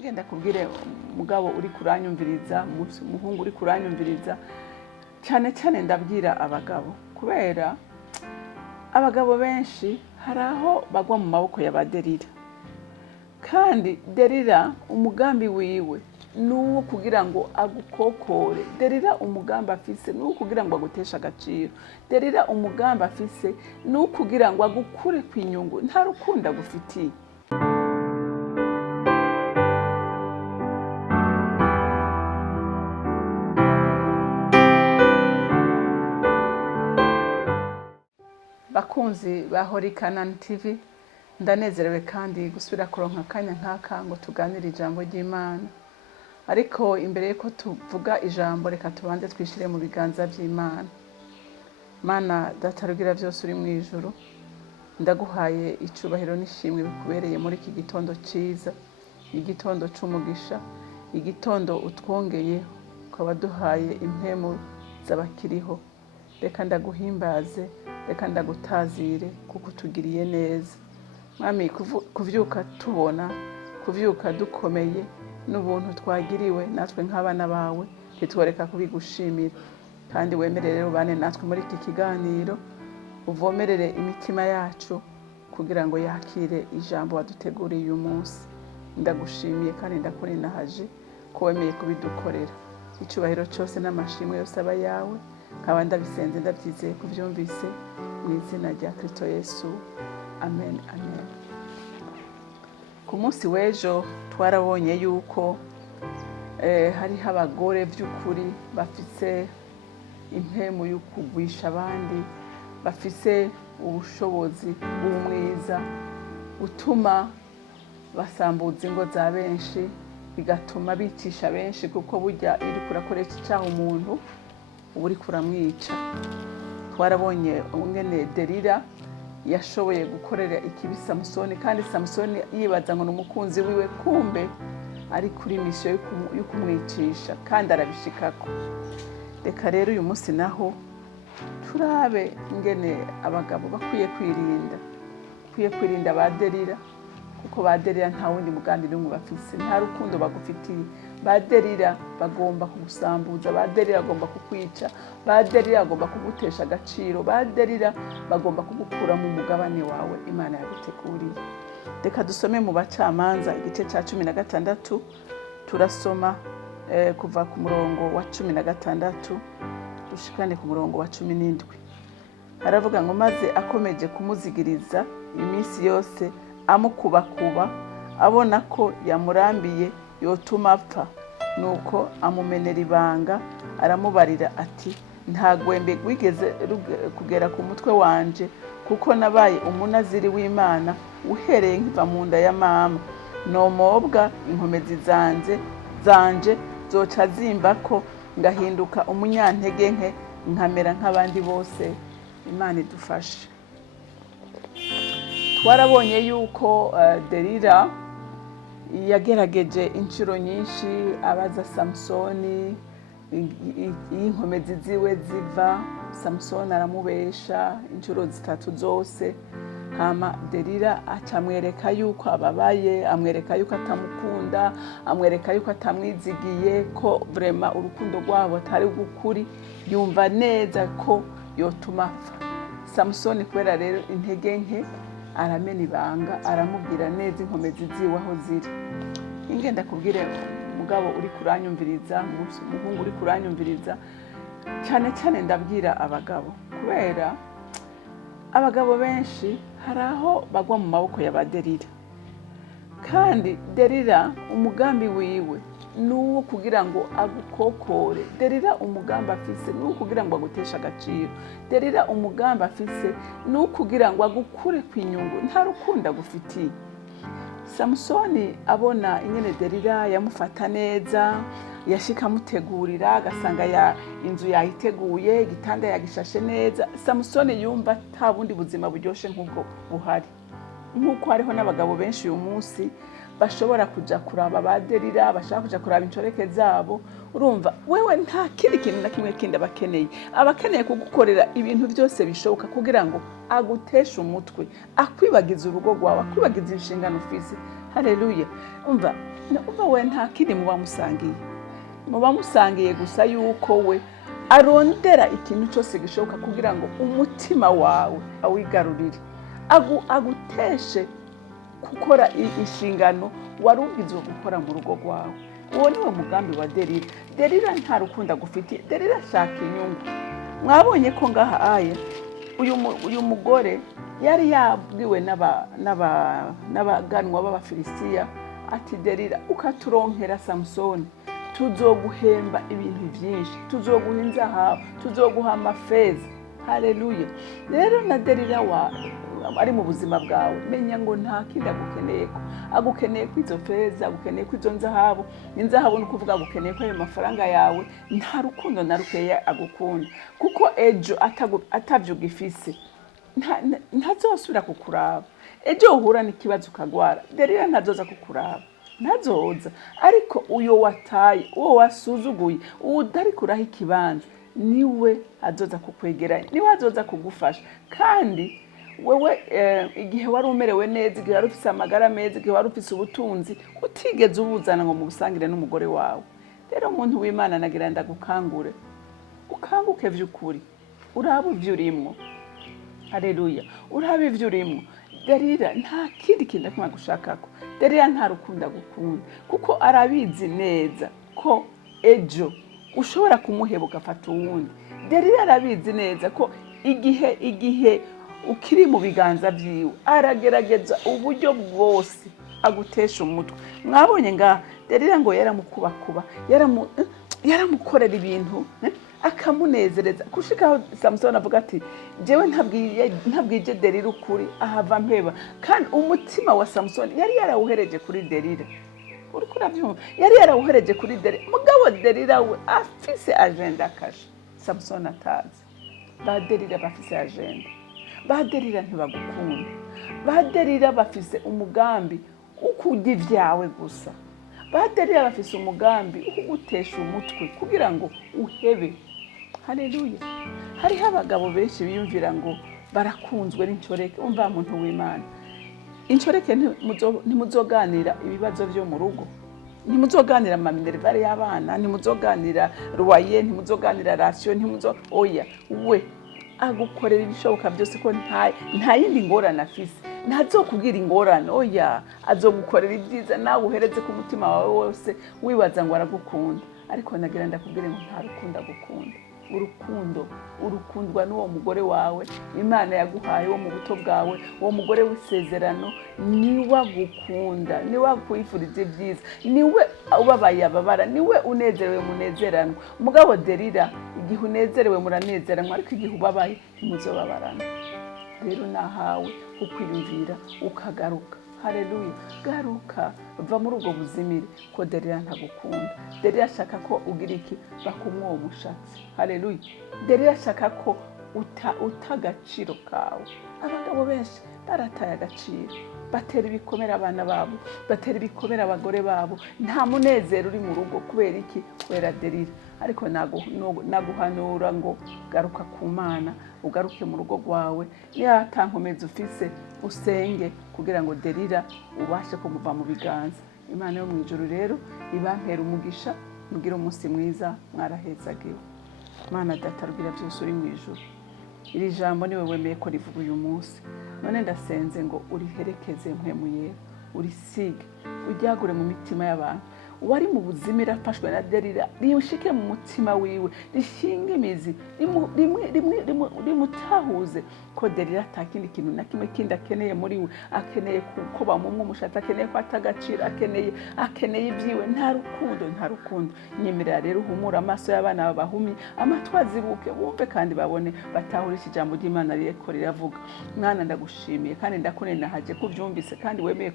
ngenda kubwire mugabo uri kuranyumviriza, muhungu uri kuranyumviriza, cyane cyane ndabwira abagabo, kubera abagabo benshi hari aho bagwa mu maboko y'abaderira, kandi derira umugambi wiwe nuwo kugira ngo agukokore. Derira umugambi afise nuwo kugira ngo agutesha agaciro. Derira umugambi afise nuwo kugira ngo agukure kwinyungu, nta rukundo agufitiye. Bakunzi bahorikana TV, ndanezerewe kandi gusubira kuronka akanya nk'aka ngo tuganire ijambo ry'Imana. Ariko imbere yuko tuvuga ijambo, reka tubanze twishire mu biganza by'Imana. Mana data rugira byose uri mu ijuru, ndaguhaye icubahiro n'ishimwe bikubereye muri iki gitondo cyiza, igitondo c'umugisha, igitondo utwongeye ukaba duhaye impemu z'abakiriho. Reka ndaguhimbaze, reka ndagutazire kuko utugiriye neza. Mwami, kuvyuka tubona, kuvyuka dukomeye n'ubuntu twagiriwe natwe nk'abana bawe, ntitworeka kubigushimira. Kandi wemerere ubane natwe muri iki kiganiro, uvomerere imitima yacu kugira ngo yakire ijambo waduteguriye uyu munsi. Ndagushimiye kandi ndakurinahaje ko wemeye kubidukorera. Icubahiro cyose n'amashimwe yose aba yawe, nkaba ndabisenze ndabyizeye kuvyumvise mu izina rya Kristo Yesu. Amen, amen. Ku munsi w'ejo twarabonye yuko hariho abagore by'ukuri bafise impemu yo kugwisha abandi, bafise ubushobozi bw'umwiza utuma basambuza ingo za benshi, bigatuma bicisha benshi, kuko burya iri kurakoresha icyaha umuntu uba uri kuramwica. Twarabonye umwene Derira yashoboye gukorera ikibi Samusoni, kandi Samusoni yibaza ngo n'umukunzi wiwe, kumbe ari kuri misiyo yo kumwicisha, kandi arabishikako. Reka rero uyu munsi naho turabe ingene abagabo bakwiye kwirinda baderira, kuko baderira nta wundi mugambi n'umwe bafise, nta rukundo bagufitiye. Baderira bagomba kugusambuza, baderira bagomba kukwica, baderira bagomba kugutesha agaciro, baderira bagomba kugukura mu mugabane wawe Imana yaguteguriye. Reka dusome mu Bacamanza igice cya 16, turasoma kuva ku murongo wa 16 dushikane ku murongo wa 17. Haravuga ngo maze akomeje kumuzigiriza iminsi yose amukubakuba, abona ko yamurambiye yotuma apfa, nuko amumenera ibanga, aramubarira ati nta gwembe gwigeze kugera ku mutwe wanje, kuko nabaye umunaziri w'Imana uhereye nkiva mu nda ya mama. Nomobwa inkomezi zanje zoca zimbako, ngahinduka umunyantege nke, nkamera nk'abandi bose. Imana idufashe. Twarabonye yuko Derira yagerageje inshuro nyinshi abaza Samusoni inkomezi ziwe ziva. Samusoni aramubesha inshuro 3 zose, hama Derira acamwereka yuko ababaye, amwereka yuko atamukunda, amwereka yuko atamwizigiye, ko vrema urukundo rwabo atari gukuri, yumva neza ko yotuma apfa. Samusoni kubera rero intege nke, aramena ibanga, aramubwira neza inkomezi ziwe aho ziri. Ingenda kubwire mugabo uri kuranyumviriza, muhungu uri kuranyumviriza, cyane cyane ndabwira abagabo, kubera abagabo benshi hari aho bagwa mu maboko y'abaderira, kandi Derira umugambi wiwe nuwo kugira ngo agukokore. Derira umugambi afise nuwo kugira ngo agutesha agaciro. Derira umugambi afise nuwo kugira ngo agukure kwinyungu, nta rukundo agufitiye. Samusoni abona ingene Derira yamufata neza, yashika amutegurira, agasanga inzu yayiteguye, igitanda yagishashe neza. Samusoni yumva nta bundi buzima buryoshe nk'ubwo buhari. Nk'uko hariho n'abagabo benshi uyu munsi bashobora kuja kuraba baderira, bashaka kuja kuraba inshoreke zabo. Urumva wewe nta kindi kintu na kimwe kindi abakeneye, abakeneye kugukorera ibintu byose bishoboka kugira ngo aguteshe umutwe, akwibagiza urugo rwawe, akwibagiza inshingano ufise. haleluya. Umva we nta kindi muba musangiye gusa yuko we arondera ikintu cyose gishoboka kugira ngo umutima wawe awigarurire, aguteshe gukora inshingano wari ubwizwe gukora mu rugo rwawe. Uwo niwe mugambi wa Delila. Delila nta rukundo agufitiye, Delila ashaka inyungu. Mwabonye ko ngaha aya uyu mugore yari yabwiwe n'abaganwa b'Abafilisitiya ati Delila, ukaturonkera Samusoni tuzoguhemba ibintu byinshi, tuzoguha inzahabu, tuzoguha amafeza. Haleluya. Rero na Delila ari mu buzima bwawe, menya ngo nta kindi agukeneye ko izo feza, agukeneye ko izo nzahabu. Inzahabu ni ukuvuga agukeneye ko ayo mafaranga yawe. Nta rukundo na rukeya agukunda, kuko ejo atavyo ugifise ntazosubira kukuraba. Ejo uhura n'ikibazo ukagwara, Delila ntazoza kukuraba, ntazoza. Ariko uyo wataye, uwo wasuzuguye, udari kuraho ikibanza, niwe azoza kukwegera, niwe azoza kugufasha. Kandi wewe igihe wari umerewe neza, igihe wari ufise amagara meza, igihe wari ufise ubutunzi, utigeze ubuzana ngo mubusangire n'umugore wawe. Rero umuntu w'Imana nagira ndagukangure, ukanguke vy'ukuri, uraba ivyo urimwo. Haleluya. Uraba ivyo urimwo. Delila nta kindi kintu akimwe gushakako. Delila nta rukundo agukunda, kuko arabizi neza ko ejo ushobora kumuheba ugafata uwundi. Delila arabizi neza ko igihe ukiri mu biganza vyiwe aragerageza uburyo bwose agutesha umutwe. Mwabonye ngaha Delila ngo yaramukubakuba, yaramukorera ibintu akamunezereza, kushikaho Samusoni avuga ati jewe ntabwije Delila ukuri, ahava mpeba. Kandi umutima wa Samusoni yari yarawuhereje kuri Delila. Uriko uravyumva? Yari yarawuhereje kuri Delila. Mugabo Delila we afise agenda kasha, Samusoni atazi. Ba Delila bafise agenda. Ba Delila ntibagukunda. Ba Delila bafise umugambi ukujya ivyawe gusa. Ba Delila bafise umugambi ukugutesha umutwe kugira ngo uhebe. Haleluya. Hariho abagabo benshi biyumvira ngo barakunzwe n'incoreke. Umva muntu w'Imana, incoreke ntimuzoganira ibibazo vyo mu rugo, ntimuzoganira amaminerivare y'abana, ntimuzoganira ruwaye, ntimuzoganira rasiyo, oya. We agukorera ibishoboka byose ko nta yindi ngorane afise, ntazokubwira ingorane, oya. Azogukorera ibyiza, nawe uhereze ku mutima wawe wose wibaza ngo aragukunda. Ariko nagira ndakubwire ngo nta rukundo agukunda. Urukundwa n'uwo mugore wawe Imana yaguhaye wo mu buto bwawe, uwo mugore w'isezerano. Niwe agukunda, niwe akwifuriza ibyiza, niwe ubabaye ababara, niwe unezerewe munezeranwa. Umugabo Delila, igihe unezerewe muranezeranwa, ariko igihe ubabaye ntimuzobabarana. Rero nahawe ukwiyumvira ukagaruka. Haleluya. Garuka, va muri ubwo buzimire ko Delila ntagukunda. Delila ashaka ko ugira iki? Bakumwa umushatsi. Haleluya. Delila ashaka ko utagaciro kawe. Abagabo benshi barataye agaciro, batera ibikomera abana babo, batera ibikomera abagore babo. Nta munezero uri mu rugo kubera iki? Kubera Delila. Ariko naguhanura ngo garuka ku Mana, ugaruke mu rugo rwawe. Niba atankomeza ufise, usenge kugira ngo Delila ubashe kumuva mu biganza. Imana yo mu ijuru rero ibampera umugisha, mugira umunsi mwiza, mwarahezagiwe. Mana data rugira byose uri mu ijuru, iri jambo niwe wemeye ko rivuga uyu munsi. None ndasenze ngo uriherekeze mpwemu yera, urisige, uryagure mu mitima y'abantu. Wari mu buzimira afashwe na Delila, rishike mu mutima wiwe, rishinge imizi, rimutahuze ko Delila atakindi kintu na kimwe kindi akeneye muri we. Akeneye ko bamumwe umushatsi, akeneye ko atagaciro, akeneye ibyiwe. Nta rukundo. Nyemerera rero uhumura amaso y'abana babahumye, amatwi azibuke, bumve kandi babone, batahurisha ijambo ry'Imana rireko riravuga. Mwana ndagushimiye kandi ndakunenahaje ko ubyumvise kandi wemeye